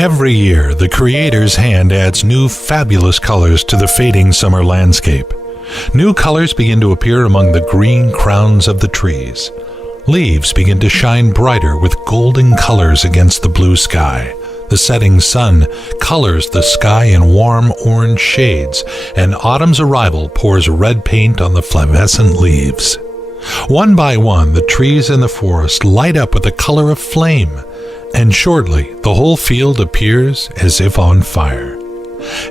Every year, the Creator's hand adds new fabulous colors to the fading summer landscape. New colors begin to appear among the green crowns of the trees. Leaves begin to shine brighter with golden colors against the blue sky. The setting sun colors the sky in warm orange shades, and autumn's arrival pours red paint on the flavescent leaves. One by one, the trees in the forest light up with the color of flame, and shortly the whole field appears as if on fire.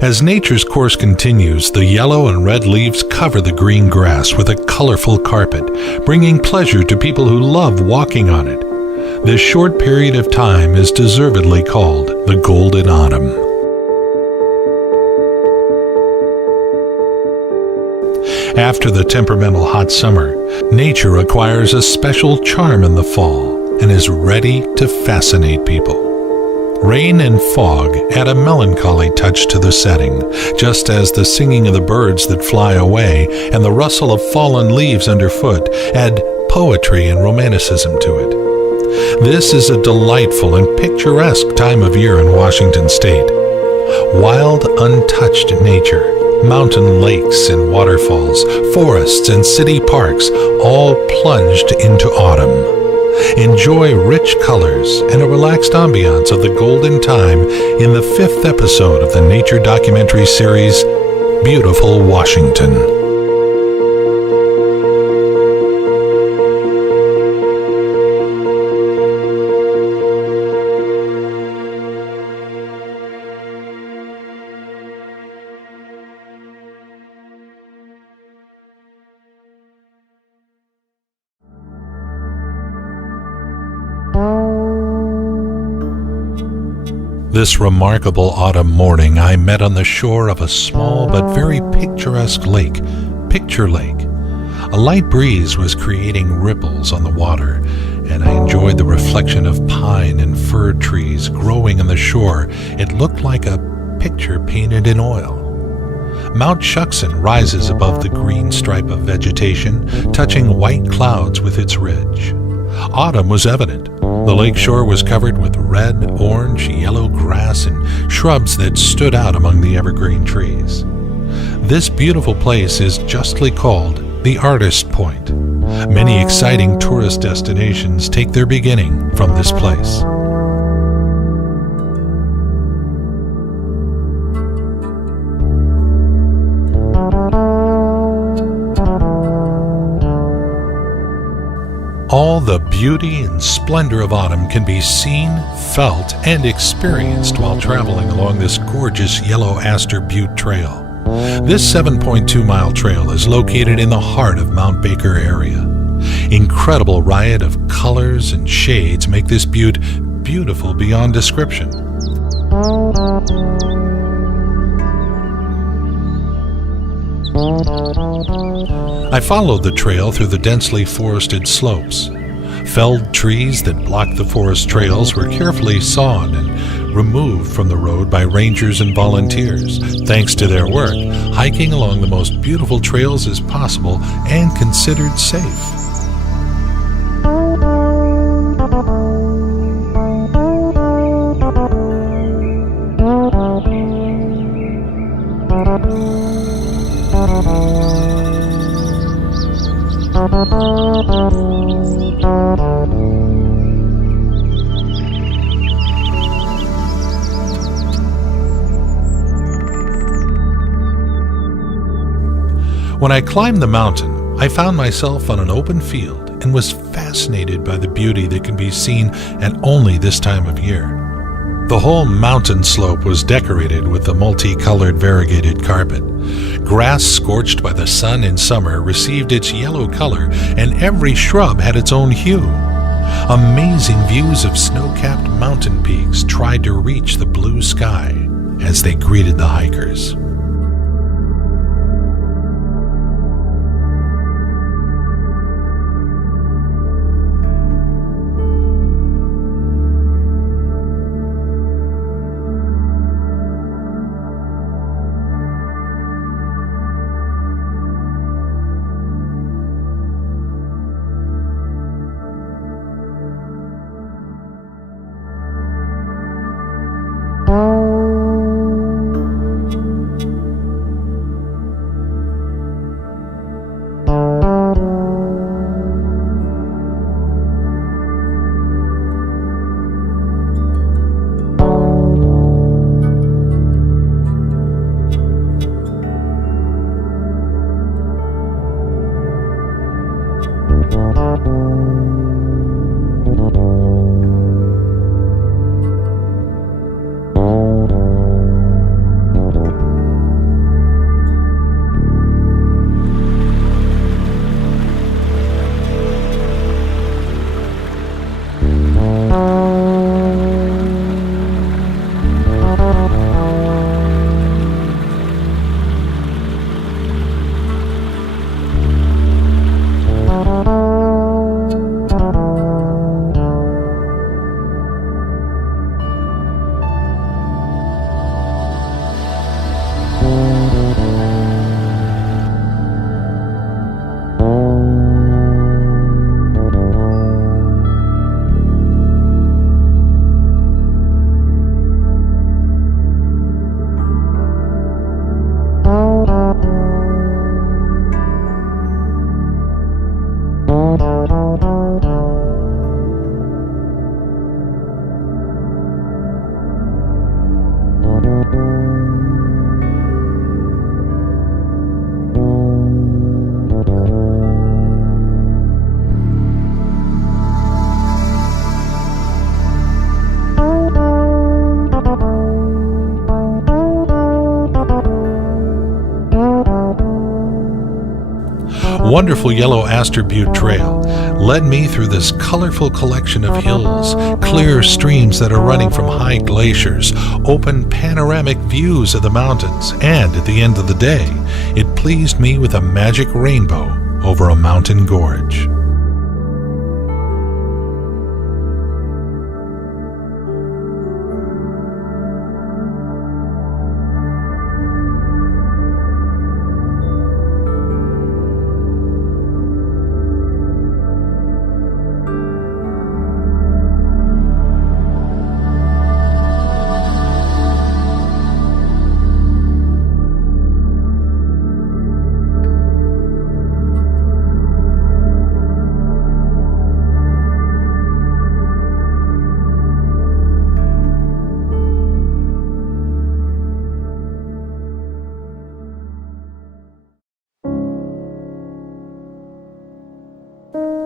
As nature's course continues, the yellow and red leaves cover the green grass with a colorful carpet, bringing pleasure to people who love walking on it. This short period of time is deservedly called the Golden Autumn. After the temperamental hot summer, nature acquires a special charm in the fall and is ready to fascinate people. Rain and fog add a melancholy touch to the setting, just as the singing of the birds that fly away and the rustle of fallen leaves underfoot add poetry and romanticism to it. This is a delightful and picturesque time of year in Washington State. Wild, untouched nature, mountain lakes and waterfalls, forests and city parks, all plunged into autumn. Enjoy rich colors and a relaxed ambiance of the golden time in the 5th episode of the nature documentary series, Beautiful Washington. This remarkable autumn morning, I met on the shore of a small but very picturesque lake, Picture Lake. A light breeze was creating ripples on the water, and I enjoyed the reflection of pine and fir trees growing on the shore. It looked like a picture painted in oil. Mount Shuckson rises above the green stripe of vegetation, touching white clouds with its ridge. Autumn was evident. The lakeshore was covered with red, orange, yellow grass and shrubs that stood out among the evergreen trees. This beautiful place is justly called the Artist Point. Many exciting tourist destinations take their beginning from this place. All the beauty and splendor of autumn can be seen, felt, and experienced while traveling along this gorgeous Yellow Aster Butte Trail. This 7.2-mile trail is located in the heart of Mount Baker area. Incredible riot of colors and shades make this butte beautiful beyond description. I followed the trail through the densely forested slopes. Felled trees that blocked the forest trails were carefully sawn and removed from the road by rangers and volunteers. Thanks to their work, hiking along the most beautiful trails is possible and considered safe. When I climbed the mountain, I found myself on an open field and was fascinated by the beauty that can be seen at only this time of year. The whole mountain slope was decorated with a multicolored variegated carpet. Grass scorched by the sun in summer received its yellow color, and every shrub had its own hue. Amazing views of snow-capped mountain peaks tried to reach the blue sky as they greeted the hikers. Wonderful yellow Aster Butte Trail led me through this colorful collection of hills, clear streams that are running from high glaciers, open panoramic views of the mountains, and at the end of the day, it pleased me with a magic rainbow over a mountain gorge.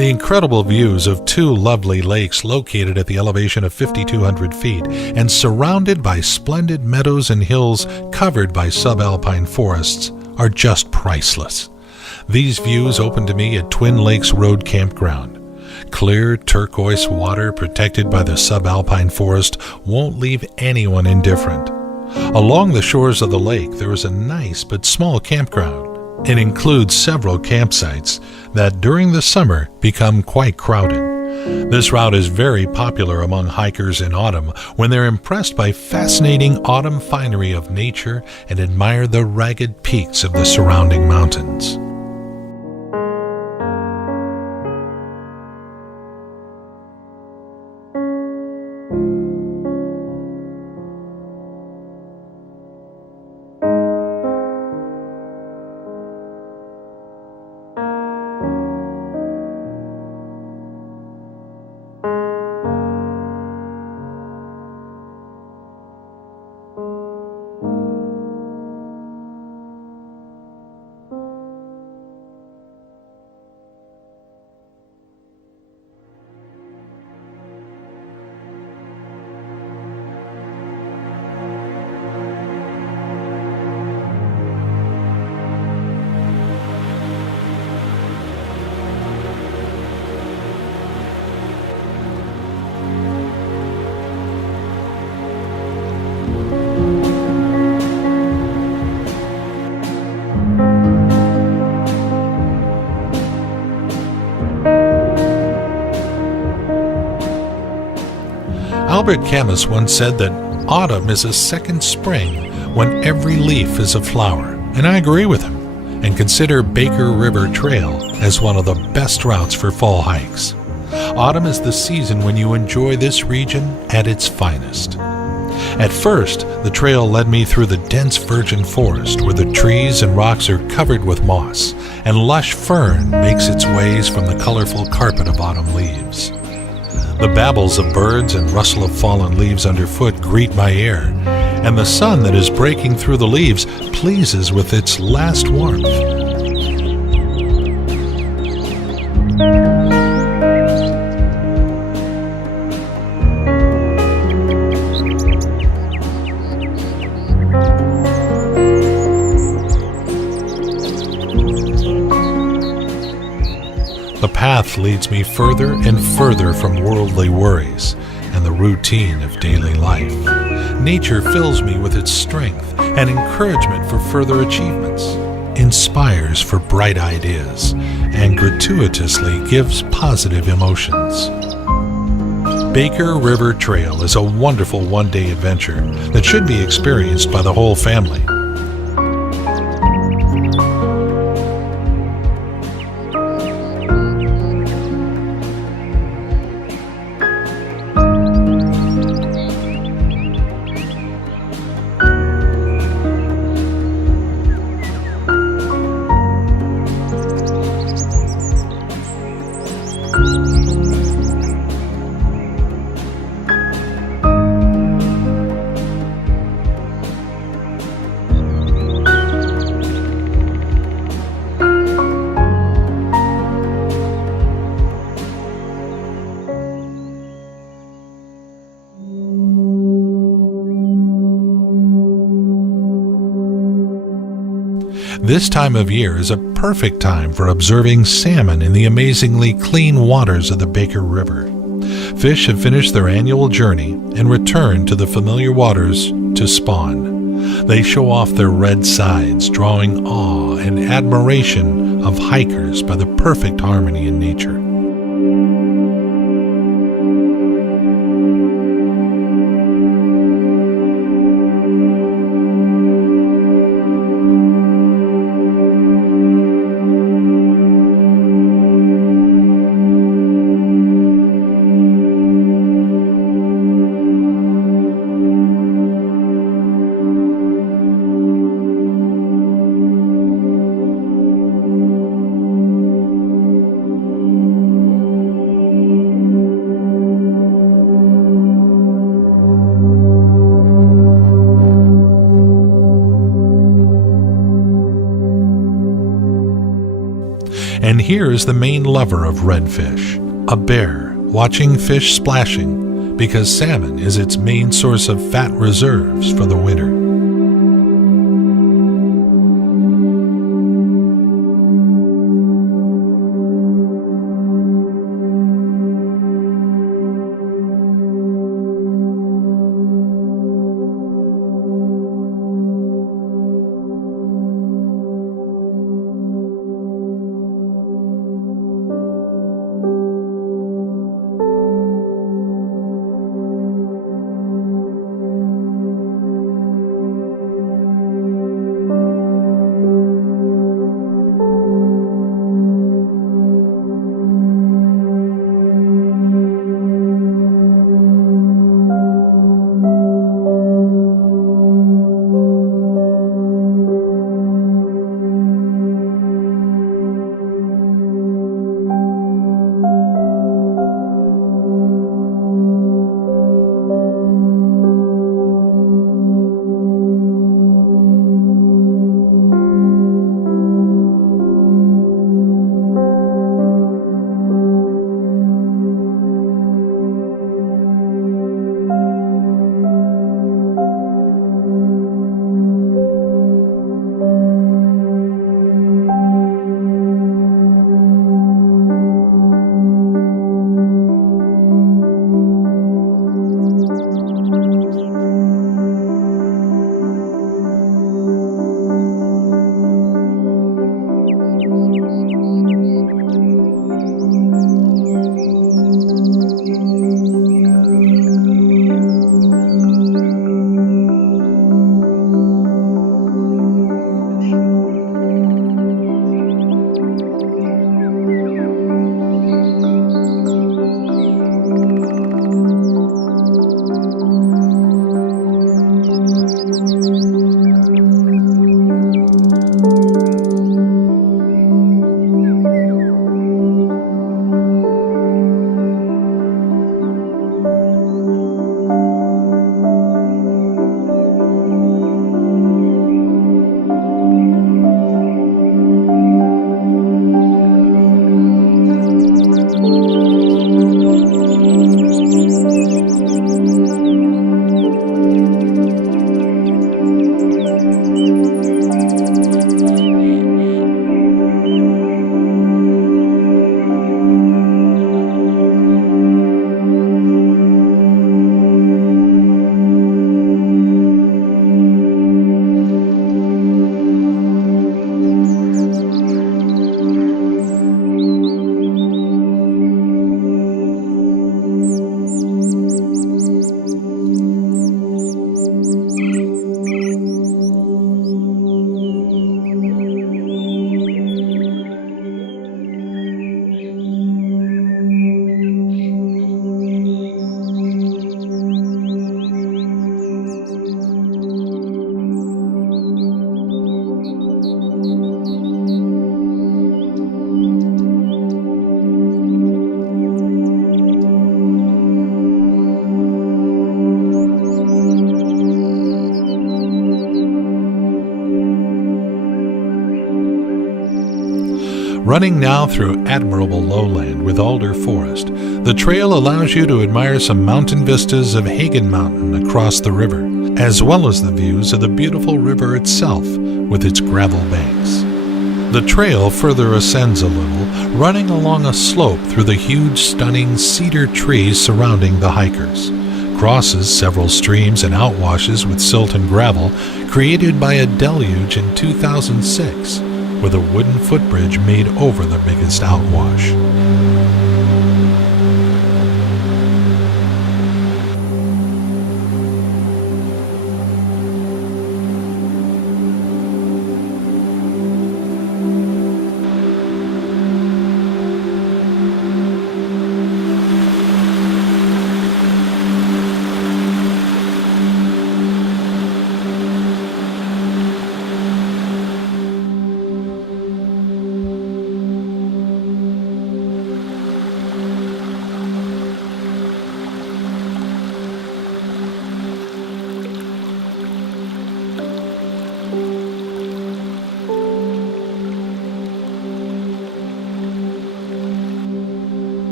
The incredible views of two lovely lakes located at the elevation of 5,200 feet and surrounded by splendid meadows and hills covered by subalpine forests are just priceless. These views open to me at Twin Lakes Road Campground. Clear turquoise water protected by the subalpine forest won't leave anyone indifferent. Along the shores of the lake there is a nice but small campground. It includes several campsites that during the summer become quite crowded. This route is very popular among hikers in autumn when they're impressed by fascinating autumn finery of nature and admire the ragged peaks of the surrounding mountains. Albert Camus once said that autumn is a second spring when every leaf is a flower, and I agree with him, and consider Baker River Trail as one of the best routes for fall hikes. Autumn is the season when you enjoy this region at its finest. At first, the trail led me through the dense virgin forest where the trees and rocks are covered with moss, and lush fern makes its ways from the colorful carpet of autumn leaves. The babbles of birds and rustle of fallen leaves underfoot greet my ear, and the sun that is breaking through the leaves pleases with its last warmth. The path leads me further and further from worldly worries and the routine of daily life. Nature fills me with its strength and encouragement for further achievements, inspires for bright ideas, and gratuitously gives positive emotions. Baker River Trail is a wonderful one-day adventure that should be experienced by the whole family. This time of year is a perfect time for observing salmon in the amazingly clean waters of the Baker River. Fish have finished their annual journey and return to the familiar waters to spawn. They show off their red sides, drawing awe and admiration of hikers by the perfect harmony in nature. And here is the main lover of redfish, a bear, watching fish splashing because salmon is its main source of fat reserves for the winter. Running now through admirable lowland with alder forest, the trail allows you to admire some mountain vistas of Hagen Mountain across the river, as well as the views of the beautiful river itself with its gravel banks. The trail further ascends a little, running along a slope through the huge, stunning cedar trees surrounding the hikers, crosses several streams and outwashes with silt and gravel created by a deluge in 2006, with a wooden footbridge made over the biggest outwash.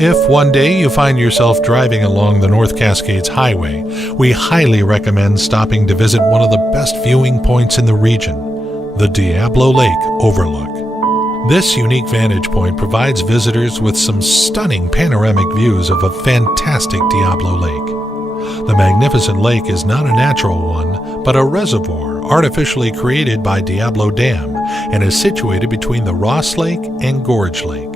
If one day you find yourself driving along the North Cascades Highway, we highly recommend stopping to visit one of the best viewing points in the region, the Diablo Lake Overlook. This unique vantage point provides visitors with some stunning panoramic views of a fantastic Diablo Lake. The magnificent lake is not a natural one, but a reservoir artificially created by Diablo Dam and is situated between the Ross Lake and Gorge Lake.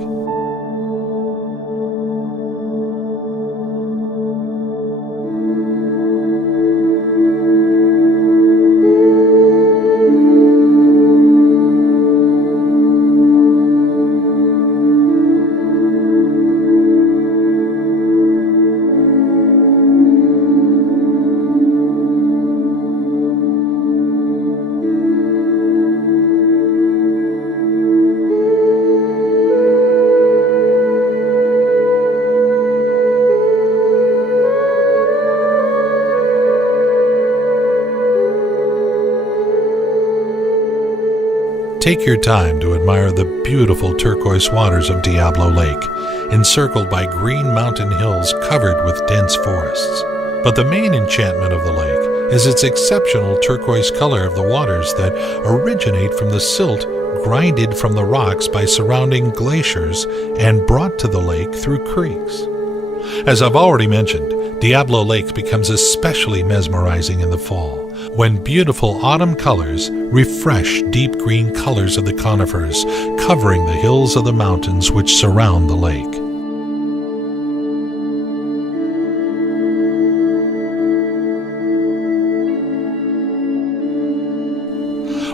Take your time to admire the beautiful turquoise waters of Diablo Lake, encircled by green mountain hills covered with dense forests. But the main enchantment of the lake is its exceptional turquoise color of the waters that originate from the silt grinded from the rocks by surrounding glaciers and brought to the lake through creeks. As I've already mentioned, Diablo Lake becomes especially mesmerizing in the fall, when beautiful autumn colors refresh deep green colors of the conifers covering the hills of the mountains which surround the lake.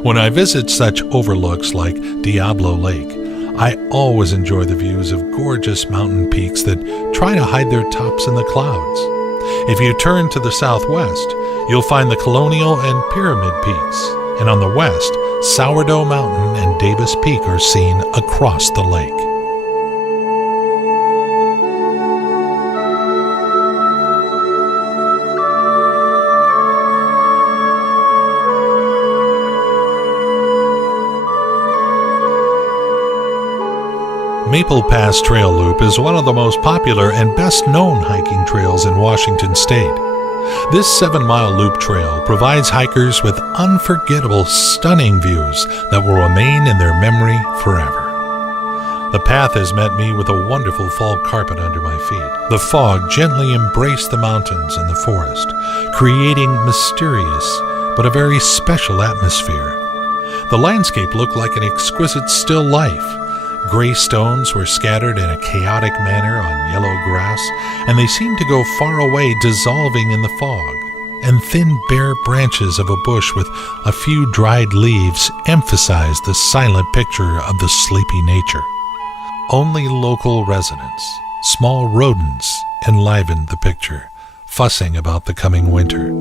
When I visit such overlooks like Diablo Lake, I always enjoy the views of gorgeous mountain peaks that try to hide their tops in the clouds. If you turn to the southwest, you'll find the Colonial and Pyramid Peaks, and on the west, Sourdough Mountain and Davis Peak are seen across the lake. Maple Pass Trail Loop is one of the most popular and best-known hiking trails in Washington State. This 7-mile loop trail provides hikers with unforgettable, stunning views that will remain in their memory forever. The path has met me with a wonderful fall carpet under my feet. The fog gently embraced the mountains and the forest, creating mysterious but a very special atmosphere. The landscape looked like an exquisite still life. Gray stones were scattered in a chaotic manner on yellow grass, and they seemed to go far away, dissolving in the fog. And thin, bare branches of a bush with a few dried leaves emphasized the silent picture of the sleepy nature. Only local residents, small rodents, enlivened the picture, fussing about the coming winter.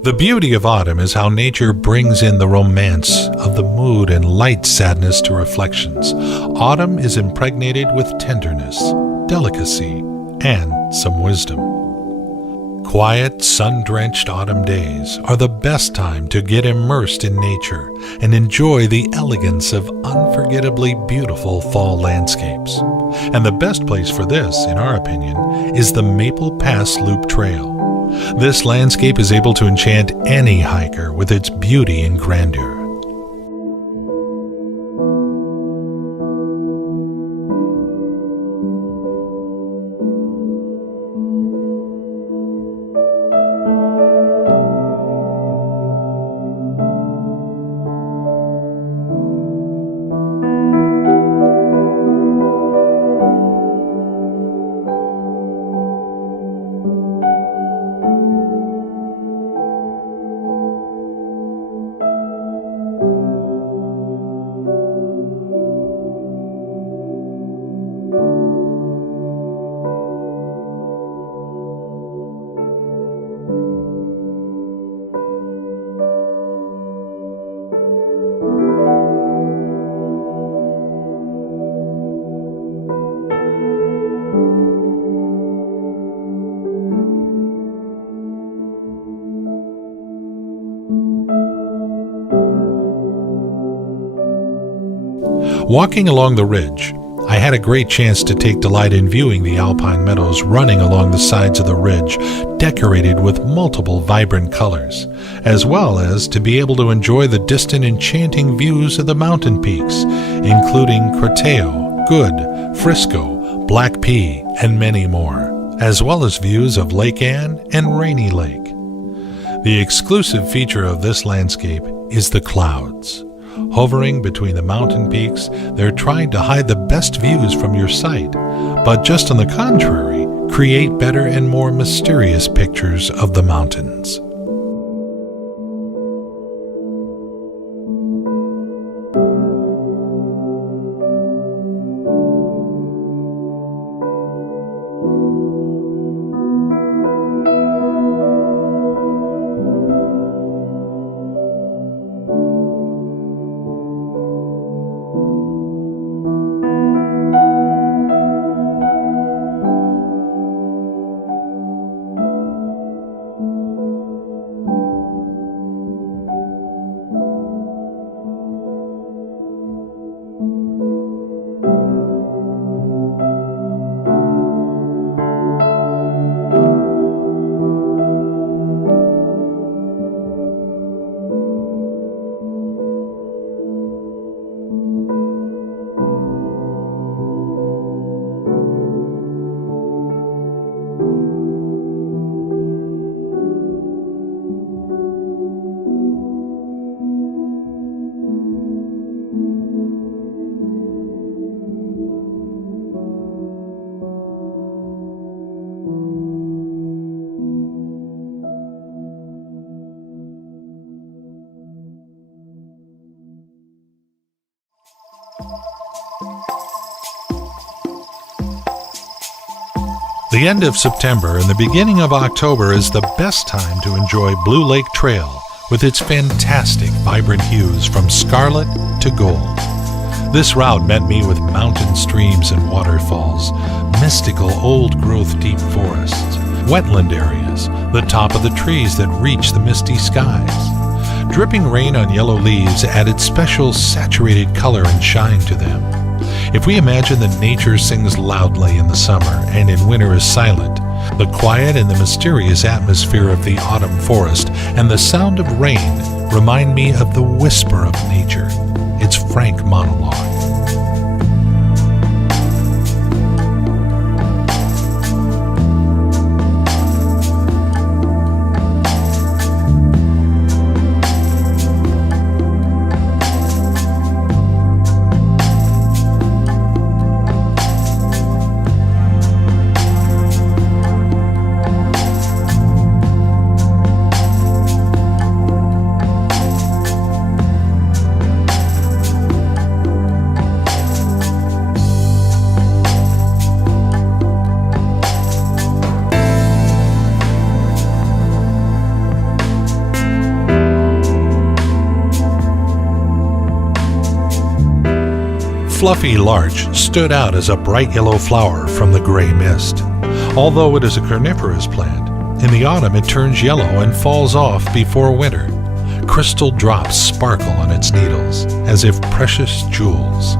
The beauty of autumn is how nature brings in the romance of the mood and light sadness to reflections. Autumn is impregnated with tenderness, delicacy, and some wisdom. Quiet, sun-drenched autumn days are the best time to get immersed in nature and enjoy the elegance of unforgettably beautiful fall landscapes. And the best place for this, in our opinion, is the Maple Pass Loop Trail. This landscape is able to enchant any hiker with its beauty and grandeur. Walking along the ridge, I had a great chance to take delight in viewing the alpine meadows running along the sides of the ridge, decorated with multiple vibrant colors, as well as to be able to enjoy the distant enchanting views of the mountain peaks, including Corteo, Good, Frisco, Black Pea, and many more, as well as views of Lake Anne and Rainy Lake. The exclusive feature of this landscape is the clouds. Hovering between the mountain peaks, they're trying to hide the best views from your sight, but just on the contrary, create better and more mysterious pictures of the mountains. The end of September and the beginning of October is the best time to enjoy Blue Lake Trail with its fantastic vibrant hues from scarlet to gold. This route met me with mountain streams and waterfalls, mystical old-growth deep forests, wetland areas, the top of the trees that reach the misty skies. Dripping rain on yellow leaves added special saturated color and shine to them. If we imagine that nature sings loudly in the summer and in winter is silent, the quiet and the mysterious atmosphere of the autumn forest and the sound of rain remind me of the whisper of nature, its frank monologue. Fluffy larch stood out as a bright yellow flower from the gray mist. Although it is a carnivorous plant, in the autumn it turns yellow and falls off before winter. Crystal drops sparkle on its needles, as if precious jewels.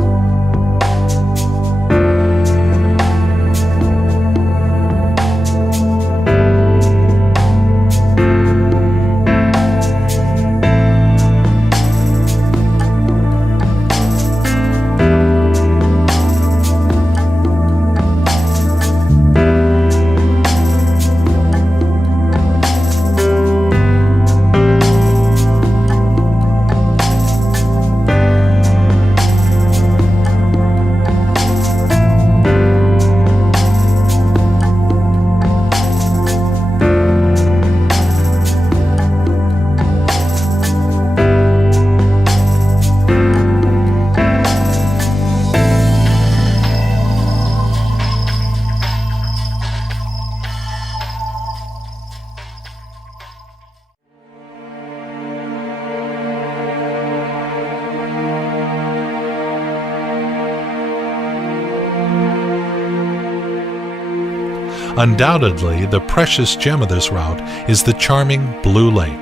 Undoubtedly, the precious gem of this route is the charming Blue Lake.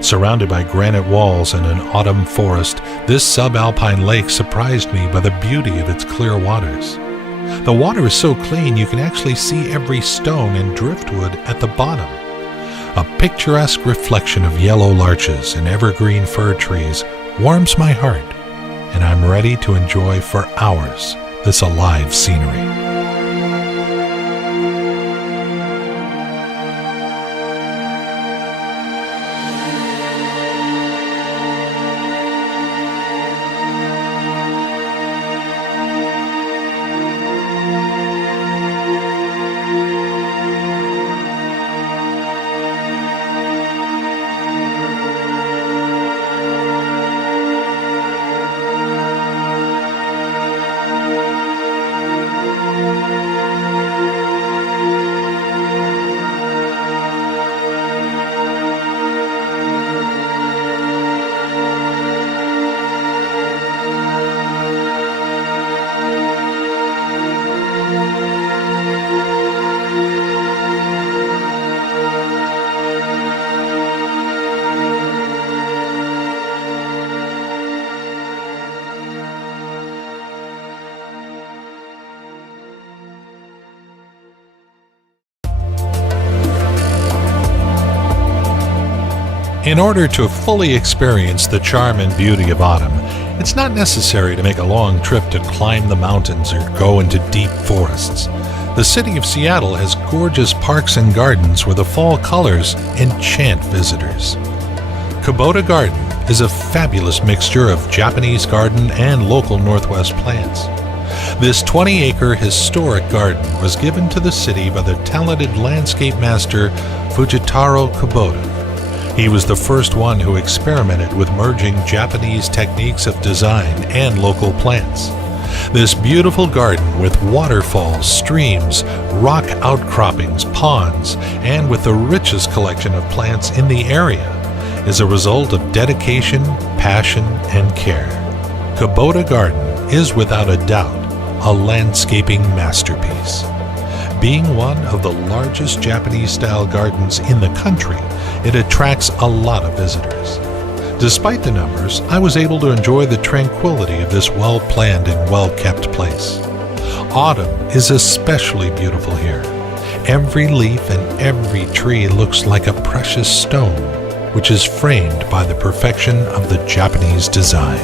Surrounded by granite walls and an autumn forest, this subalpine lake surprised me by the beauty of its clear waters. The water is so clean you can actually see every stone and driftwood at the bottom. A picturesque reflection of yellow larches and evergreen fir trees warms my heart, and I'm ready to enjoy for hours this alive scenery. In order to fully experience the charm and beauty of autumn, it's not necessary to make a long trip to climb the mountains or go into deep forests. The city of Seattle has gorgeous parks and gardens where the fall colors enchant visitors. Kubota Garden is a fabulous mixture of Japanese garden and local Northwest plants. This 20-acre historic garden was given to the city by the talented landscape master Fujitaro Kubota. He was the first one who experimented with merging Japanese techniques of design and local plants. This beautiful garden with waterfalls, streams, rock outcroppings, ponds, and with the richest collection of plants in the area is a result of dedication, passion, and care. Kubota Garden is without a doubt a landscaping masterpiece. Being one of the largest Japanese-style gardens in the country, it attracts a lot of visitors. Despite the numbers, I was able to enjoy the tranquility of this well-planned and well-kept place. Autumn is especially beautiful here. Every leaf and every tree looks like a precious stone, which is framed by the perfection of the Japanese design.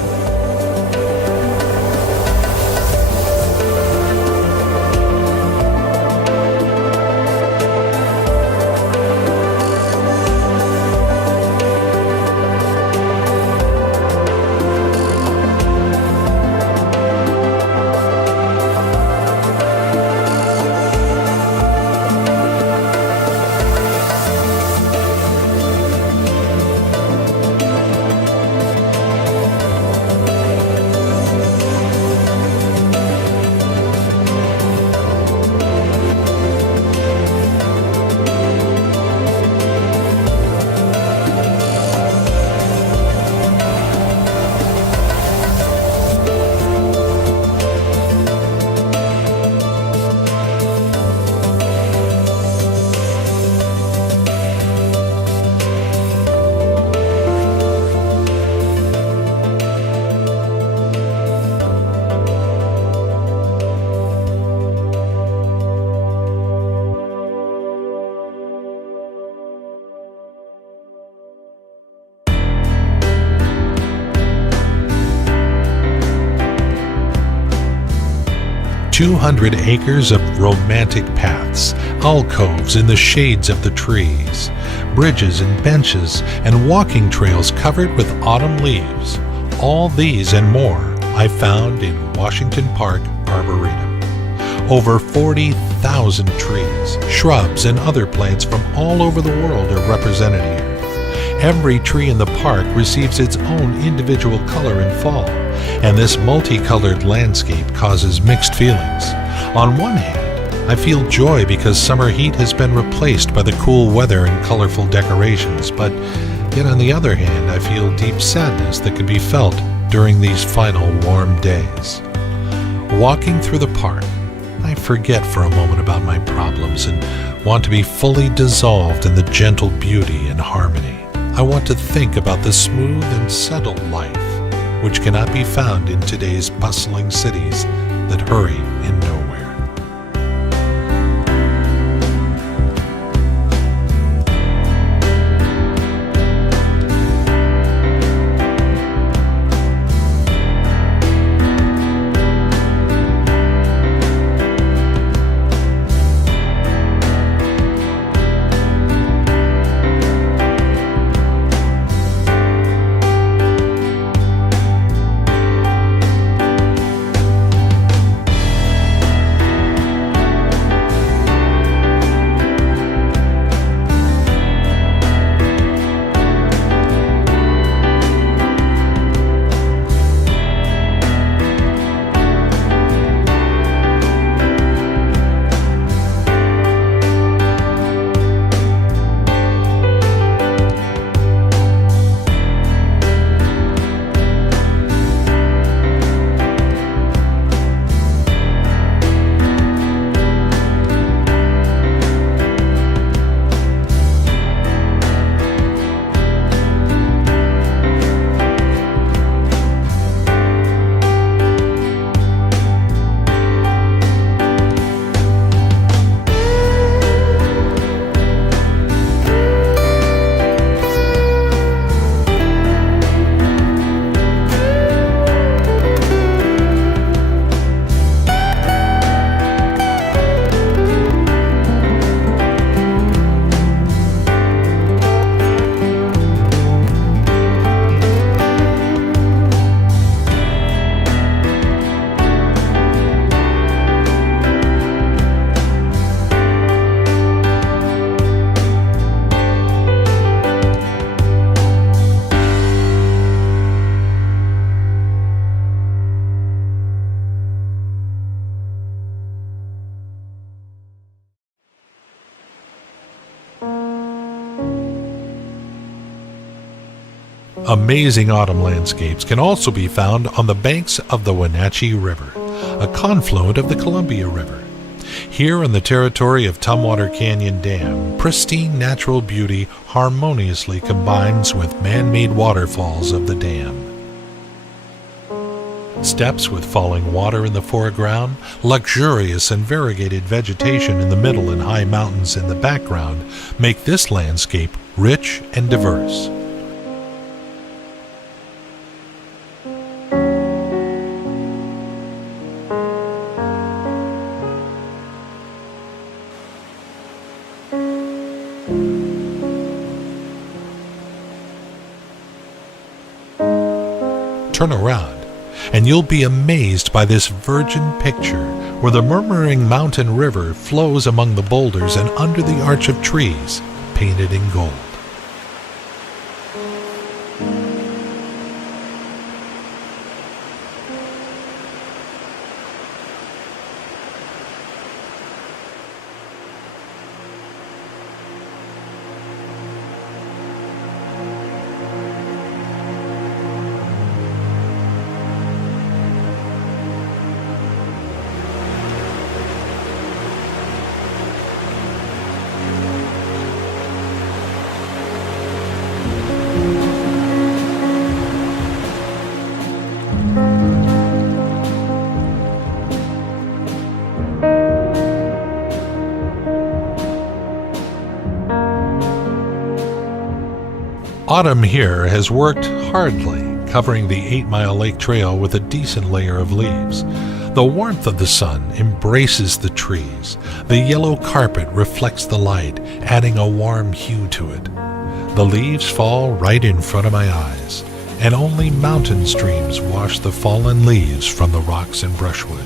"200 acres of romantic paths, alcoves in the shades of the trees, bridges and benches, and walking trails covered with autumn leaves. All these and more I found in Washington Park Arboretum. Over 40,000 trees, shrubs, and other plants from all over the world are represented here. Every tree in the park receives its own individual color in fall, and this multicolored landscape causes mixed feelings. On one hand, I feel joy because summer heat has been replaced by the cool weather and colorful decorations, but yet on the other hand, I feel deep sadness that can be felt during these final warm days. Walking through the park, I forget for a moment about my problems and want to be fully dissolved in the gentle beauty and harmony. I want to think about the smooth and settled life, which cannot be found in today's bustling cities that hurry in nowhere. Amazing autumn landscapes can also be found on the banks of the Wenatchee River, a confluent of the Columbia River. Here in the territory of Tumwater Canyon Dam, pristine natural beauty harmoniously combines with man-made waterfalls of the dam. Steps with falling water in the foreground, luxurious and variegated vegetation in the middle, and high mountains in the background make this landscape rich and diverse. Turn around, and you'll be amazed by this virgin picture where the murmuring mountain river flows among the boulders and under the arch of trees painted in gold. Autumn here has worked hardly, covering the 8-mile lake trail with a decent layer of leaves. The warmth of the sun embraces the trees. The yellow carpet reflects the light, adding a warm hue to it. The leaves fall right in front of my eyes, and only mountain streams wash the fallen leaves from the rocks and brushwood.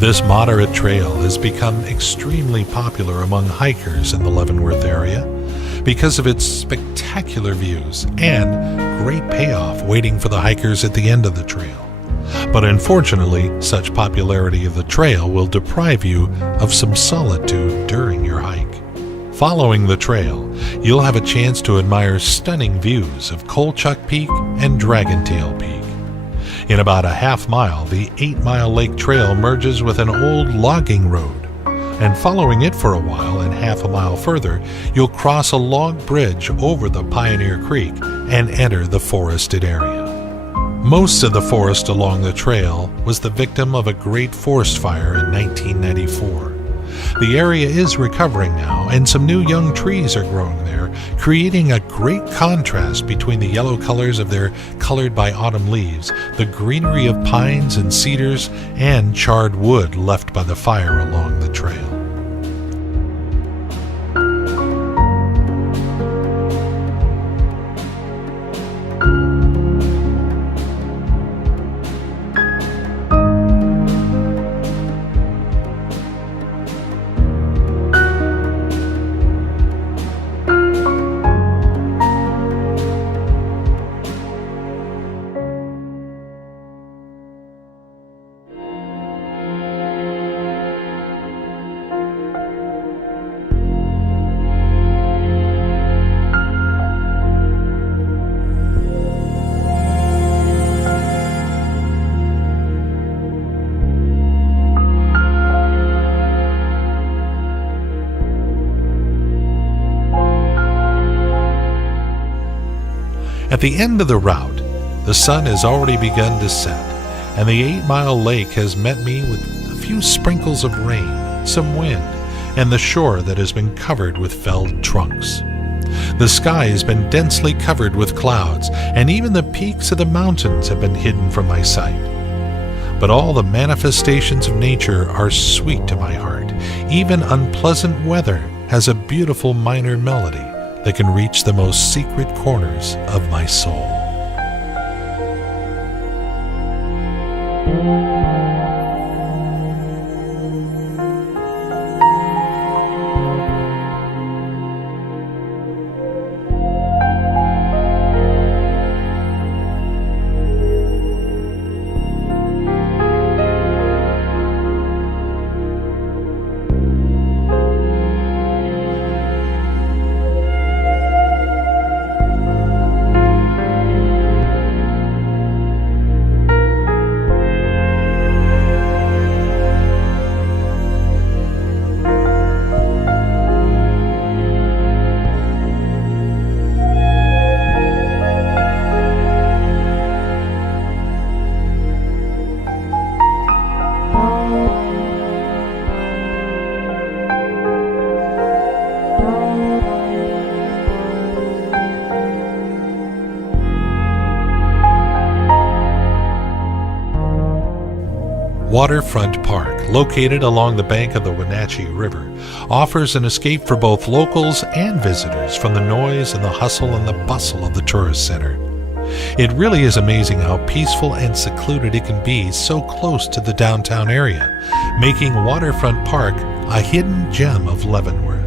This moderate trail has become extremely popular among hikers in the Leavenworth area because of its spectacular views and great payoff waiting for the hikers at the end of the trail. But unfortunately, such popularity of the trail will deprive you of some solitude during your hike. Following the trail, you'll have a chance to admire stunning views of Kolchak Peak and Dragontail Peak. In about a half mile, the 8-mile lake trail merges with an old logging road, and following it for a while and half a mile further, you'll cross a log bridge over the Pioneer Creek and enter the forested area. Most of the forest along the trail was the victim of a great forest fire in 1994. The area is recovering now, and some new young trees are growing there, creating a great contrast between the yellow colors of their colored by autumn leaves, the greenery of pines and cedars, and charred wood left by the fire along the trail. At the end of the route, the sun has already begun to set, and the 8-mile lake has met me with a few sprinkles of rain, some wind, and the shore that has been covered with felled trunks. The sky has been densely covered with clouds, and even the peaks of the mountains have been hidden from my sight. But all the manifestations of nature are sweet to my heart. Even unpleasant weather has a beautiful minor melody that can reach the most secret corners of my soul. Waterfront Park, located along the bank of the Wenatchee River, offers an escape for both locals and visitors from the noise and the hustle and the bustle of the tourist center. It really is amazing how peaceful and secluded it can be so close to the downtown area, making Waterfront Park a hidden gem of Leavenworth.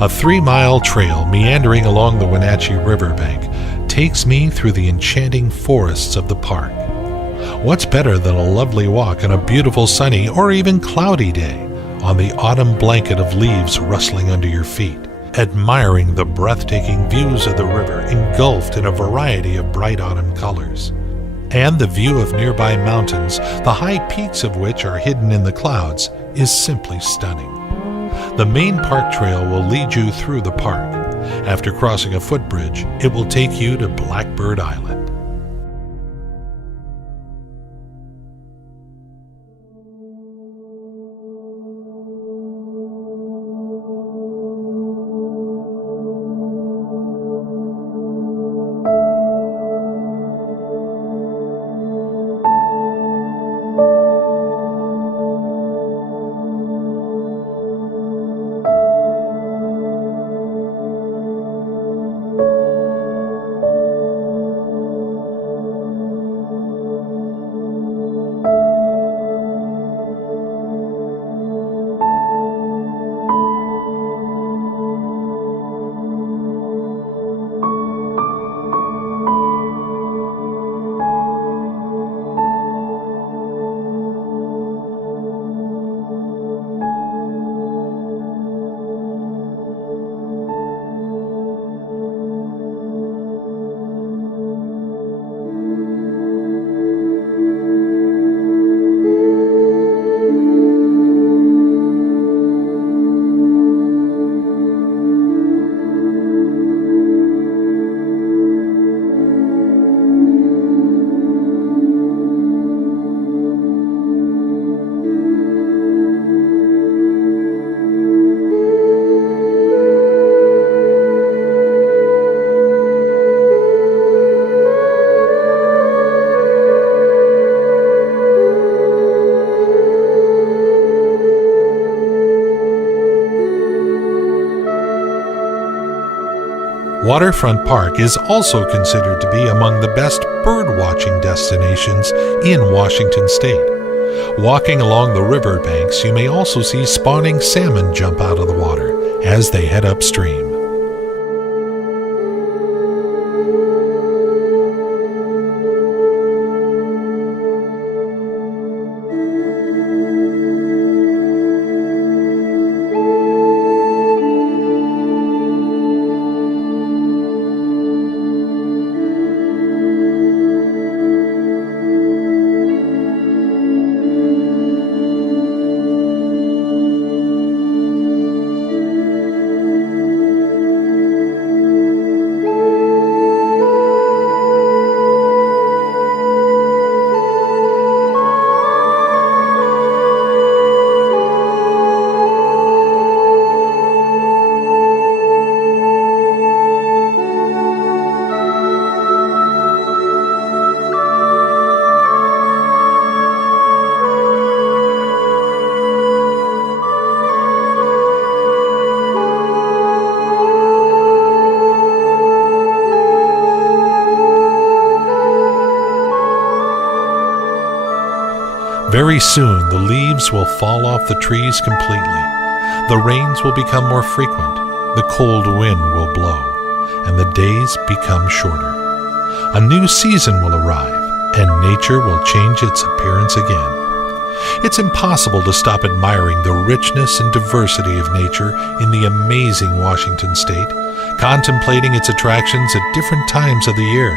A 3-mile trail meandering along the Wenatchee Riverbank takes me through the enchanting forests of the park. What's better than a lovely walk on a beautiful sunny or even cloudy day on the autumn blanket of leaves rustling under your feet, admiring the breathtaking views of the river engulfed in a variety of bright autumn colors, and the view of nearby mountains, the high peaks of which are hidden in the clouds, is simply stunning. The main park trail will lead you through the park. After crossing a footbridge, it will take you to Blackbird Island. Waterfront Park is also considered to be among the best bird-watching destinations in Washington state. Walking along the riverbanks, you may also see spawning salmon jump out of the water as they head upstream. Very soon the leaves will fall off the trees completely. The rains will become more frequent, the cold wind will blow, and the days become shorter. A new season will arrive, and nature will change its appearance again. It's impossible to stop admiring the richness and diversity of nature in the amazing Washington state, contemplating its attractions at different times of the year,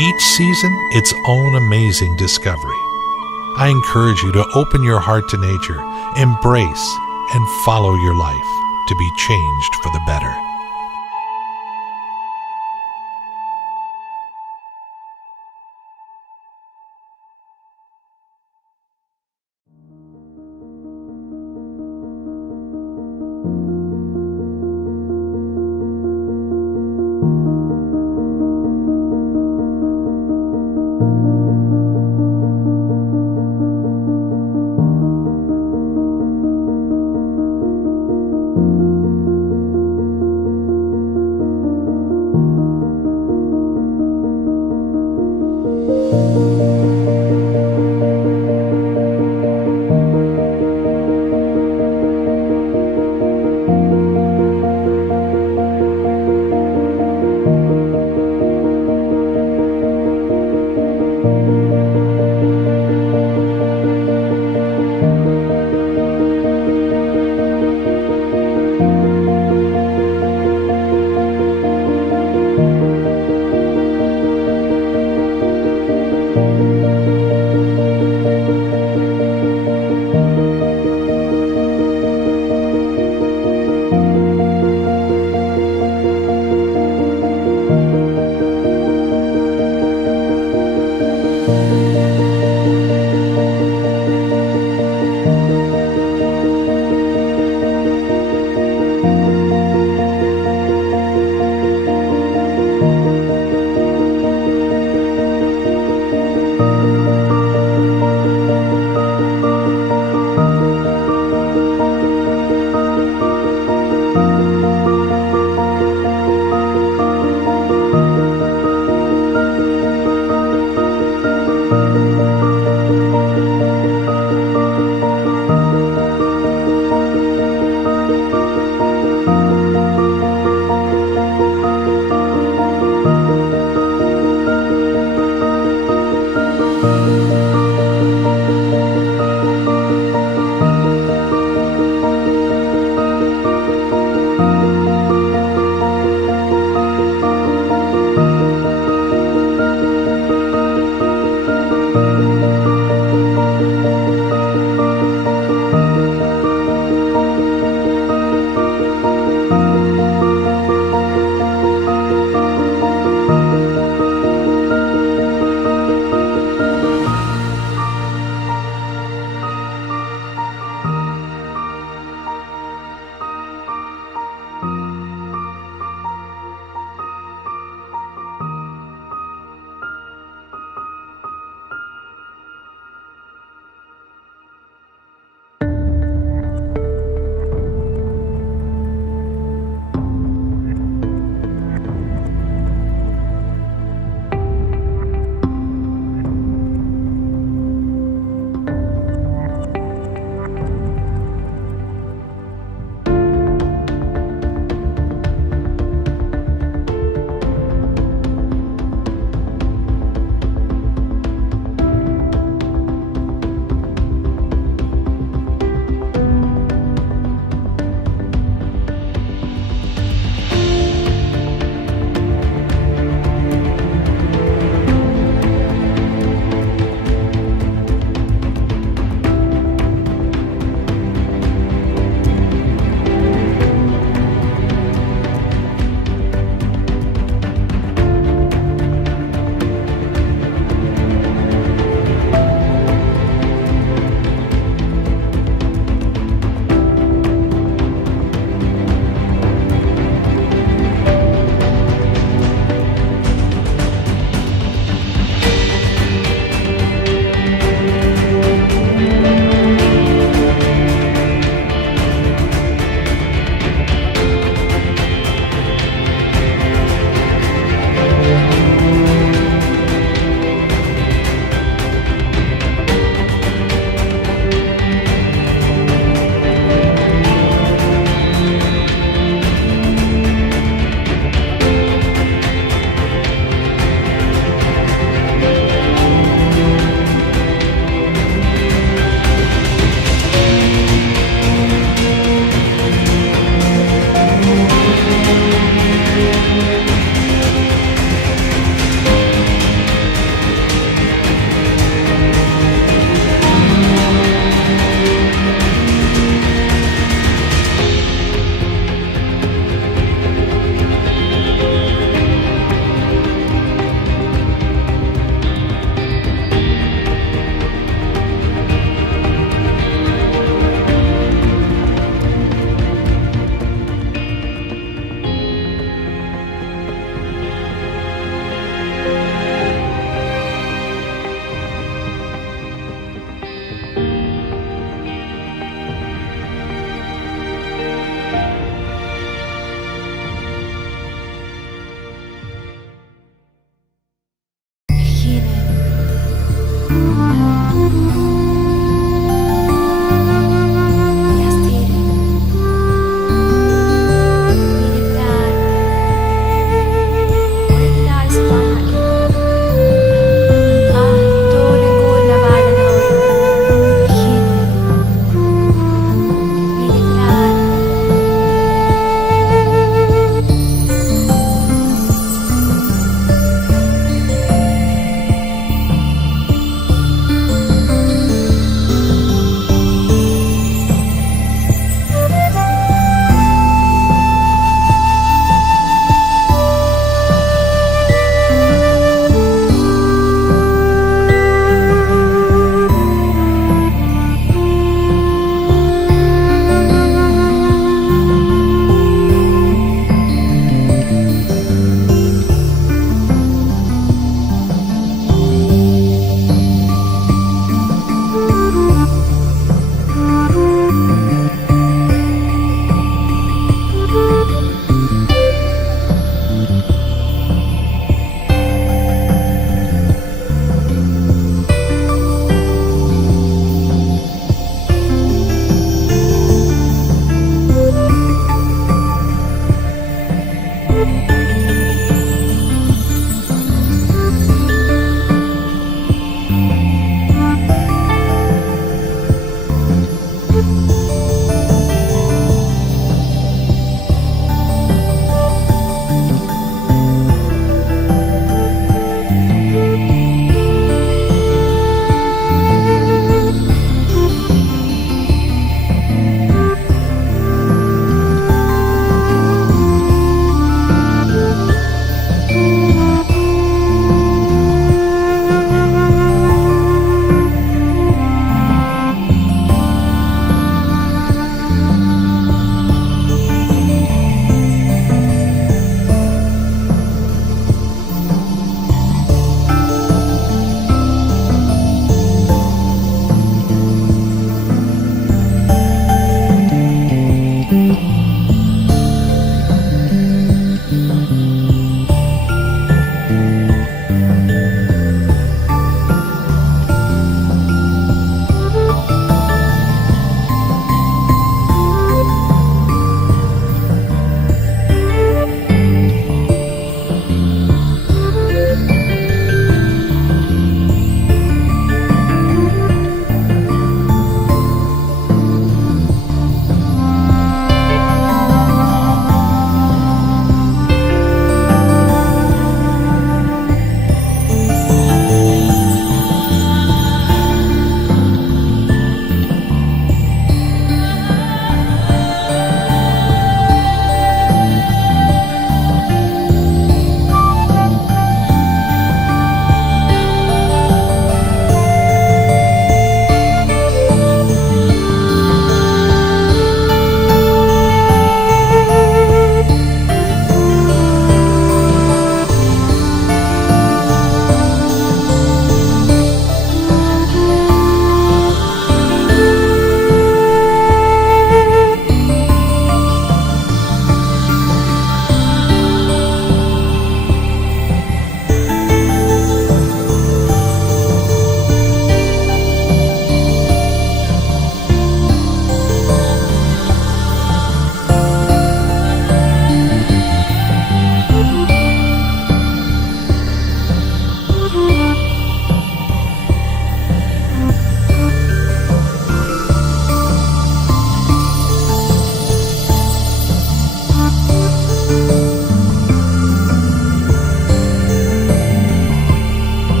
each season its own amazing discovery. I encourage you to open your heart to nature, embrace, and follow your life to be changed for the better.